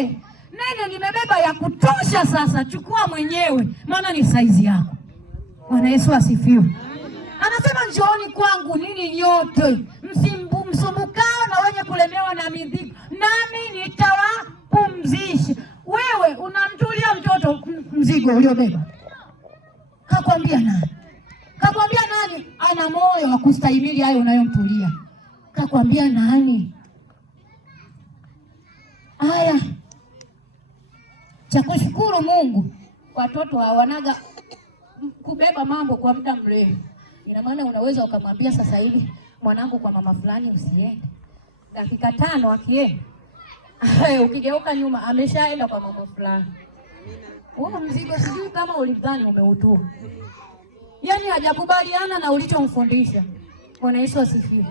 nene nimebeba ya kutosha, sasa chukua mwenyewe, maana ni saizi yako. Bwana Yesu asifiwe. Anasema njooni kwangu ninyi nyote msumbukao na wenye kulemewa na mizigo, nami nitawapumzisha. Wewe unamtulia mtoto mzigo uliobeba? Kakwambia nani? Kakwambia nani ana moyo wa kustahimili hayo unayomtulia? Kakwambia nani? Haya, cha kushukuru Mungu, watoto hawanaga kubeba mambo kwa muda mrefu. Ina maana unaweza ukamwambia sasa hivi, mwanangu, kwa mama fulani usiende. Dakika 5 akienda, ukigeuka nyuma ameshaenda kwa mama fulani. Huo mzigo sijui kama ulidhani umeutua. Yaani hajakubaliana na ulichomfundisha. Bwana Yesu asifiwe.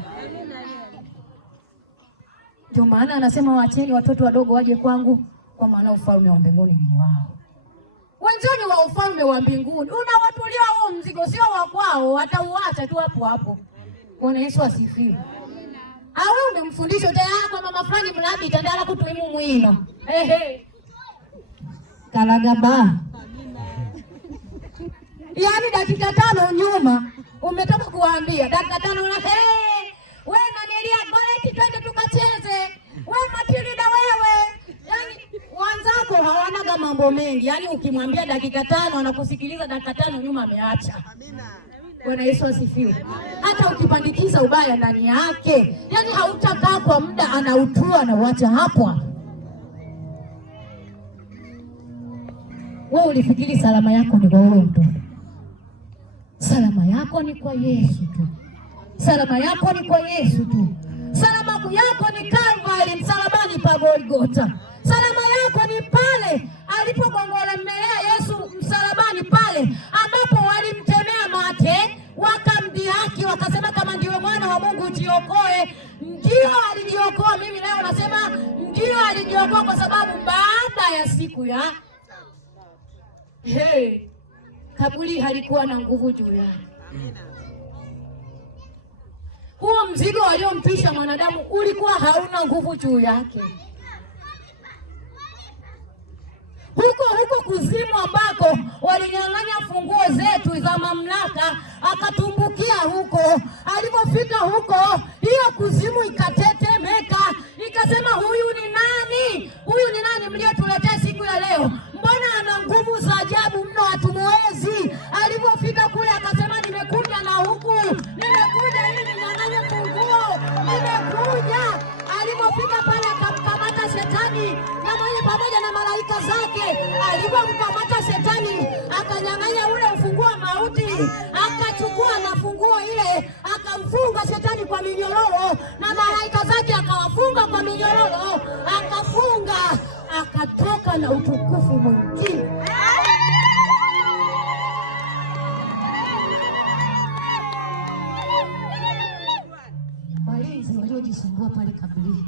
Ndio maana anasema waacheni watoto wadogo waje kwangu, kwa maana ufalme wa mbinguni ni wao. Wenzoni wa ufalme wa mbinguni, unawatulia huo mzigo, sio wa kwao, watauacha tu hapo hapo. Bwana Yesu asifiwe. Au umemfundisha tayari kwa mama fulani mlabi tandala kutuimu mwino. Kalagaba. Yaani dakika 5 nyuma umetoka kuambia, dakika 5 una wewe Nanelia bora twende tukacheze. Wewe Matilda wewe. Yaani wanzako hawanaga mambo mengi. Yaani ukimwambia dakika 5 anakusikiliza dakika 5 nyuma ameacha. Bwana Yesu asifiwe. Hata ukipandikiza ubaya ndani yake, yaani hautakaa kwa muda, anautua na uacha hapo. Wewe ulifikiri salama yako ni kwa huyo mtoto? Salama yako ni kwa Yesu tu. Salama yako ni kwa Yesu tu. Salama yako ni Calvary, msalabani pa Golgotha. Salama yako ni pale alipogongolemelea Yesu msalabani pale, ambapo walimtemea mate, wakamdhihaki, wakasema kama ndiwe mwana wa Mungu jiokoe. Ndio alijiokoa. Mimi leo nasema ndio alijiokoa, kwa sababu baada ya siku ya kaburi halikuwa na nguvu juu yake. Huo mzigo waliompisha mwanadamu ulikuwa hauna nguvu juu yake. Huko kuzimu ambako walinyang'anya funguo zetu za mamlaka, akatumbukia huko. Alipofika huko, hiyo kuzimu ikatetemeka, ikasema huyu ni nani? Huyu ni nani mliotuletea siku ya leo? Mbona ana nguvu za ajabu mno, hatumuwezi. Alipofika kule akasema nimekuja na huku, nimekuja ili ninyang'anye funguo, nimekuja. Alipofika pale akamkamata shetani na mwenye pamoja na malaika zake. Alipomkamata shetani akanyang'anya ule ufunguo wa mauti, akachukua na funguo ile akamfunga shetani kwa minyororo, na malaika zake akawafunga kwa minyororo, akafunga, akatoka na utukufu mwingine. Walinzi waliojisumbua pale kaburini,